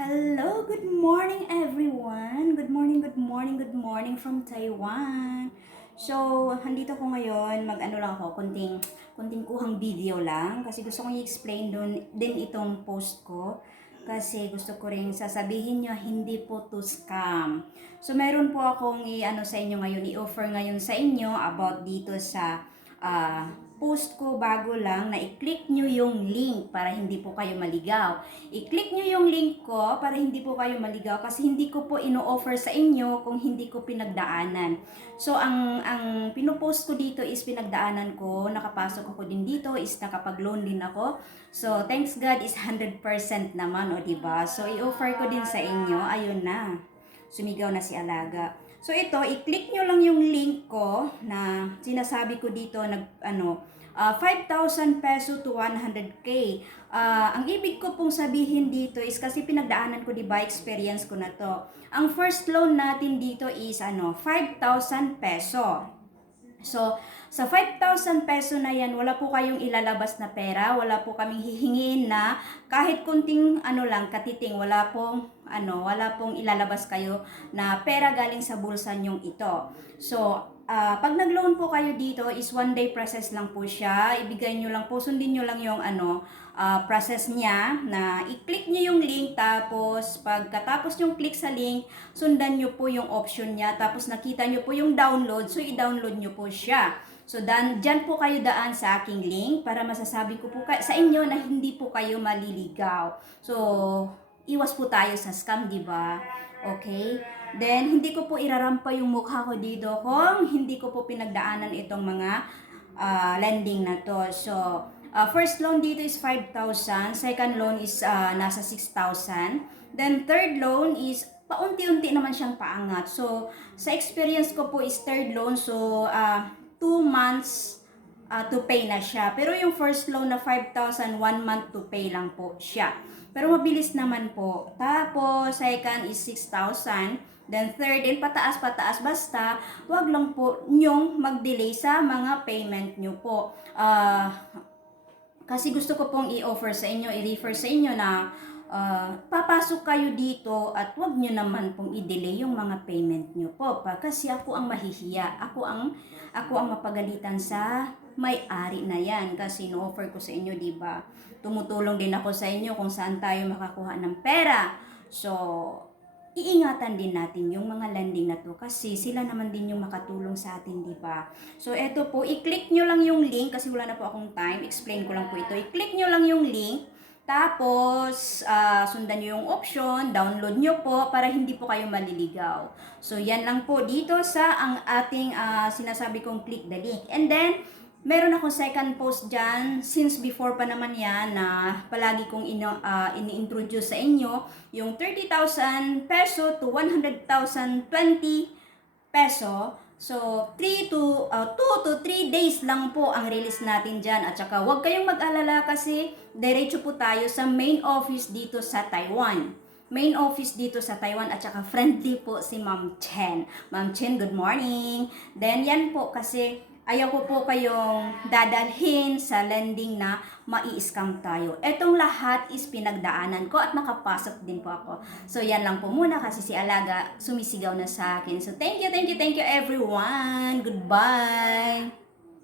Hello, good morning everyone. Good morning from Taiwan. So, handito ko ngayon, mag-ano lang ako, kunting kuhang video lang kasi gusto kong i-explain din itong post ko kasi gusto ko ring sasabihin nyo hindi po to scam. So, meron po akong i-ano sa inyo ngayon, i-offer ngayon sa inyo about dito sa post ko bago lang na i-click nyo yung link para hindi po kayo maligaw. I-click nyo yung link ko para hindi po kayo maligaw kasi hindi ko po ino-offer sa inyo kung hindi ko pinagdaanan. So, ang pinopost ko dito is pinagdaanan ko, nakapasok ako din dito, is nakapag-loan din ako. So, thanks God is 100% naman, o diba? So, i-offer ko din sa inyo, ayun na. Sumigaw na si Alaga. So ito, i-click nyo lang yung link ko na sinasabi ko dito, 5,000 peso to 100k. Ang ibig ko pong sabihin dito is kasi pinagdaanan ko, diba, experience ko na to. Ang first loan natin dito is 5,000 peso. So, sa 5,000 peso na yan, wala po kayong ilalabas na pera, wala po kaming hihingin na kahit kunting katiting, wala pong ilalabas kayo na pera galing sa bulsa nyong ito. So, pag nag-loan po kayo dito is 1 day process lang po siya. Ibigay nyo lang po, sundin nyo lang yung process niya na i-click nyo yung link, tapos pagkatapos yung click sa link, sundan nyo po yung option niya, tapos nakita nyo po yung download, so i-download nyo po siya. So, dyan po kayo daan sa aking link para masasabi ko po sa inyo na hindi po kayo maliligaw. So, iwas po tayo sa scam, di ba? Okay? Then, hindi ko po irarampa yung mukha ko dito kung hindi ko po pinagdaanan itong mga lending na to. So, first loan dito is 5,000. Second loan is nasa 6,000. Then, third loan is paunti-unti naman siyang paangat. So, sa experience ko po is third loan. So, 2 months to pay na siya. Pero yung first loan na 5,000, 1 month to pay lang po siya. Pero mabilis naman po. Tapos, second is 6,000. Then third, and pataas-pataas. Basta, wag lang po nyong mag-delay sa mga payment nyo po. Kasi gusto ko pong i-offer sa inyo, i-refer sa inyo na papasok kayo dito at wag nyo naman pong i-delay yung mga payment nyo po. Kasi ako ang mahihiya. Ako ang mapagalitan sa may-ari na yan. Kasi no-offer ko sa inyo, diba? Tumutulong din ako sa inyo kung saan tayo makakuha ng pera. So, iingatan din natin yung mga lending na to kasi sila naman din yung makatulong sa atin, di ba? So, eto po, i-click nyo lang yung link kasi wala na po akong time. Explain ko lang po ito. I-click nyo lang yung link. Tapos, sundan nyo yung option, download nyo po para hindi po kayo maliligaw. So, yan lang po dito sa ang ating sinasabi kong click the link. And then, meron akong second post dyan, since before pa naman yan, na palagi kong ini-introduce sa inyo, yung 30,000 peso to 100,020 peso. So, 2 to 3 days lang po ang release natin dyan. At saka, huwag kayong mag-alala kasi diretso po tayo sa main office dito sa Taiwan. Main office dito sa Taiwan at saka friendly po si Ma'am Chen. Ma'am Chen, good morning. Then, yan po kasi ayaw ko po kayong dadalhin sa lending na mai-scam tayo. Etong lahat is pinagdaanan ko at nakapasok din po ako. So, yan lang po muna kasi si Alaga sumisigaw na sa akin. So, thank you everyone. Goodbye.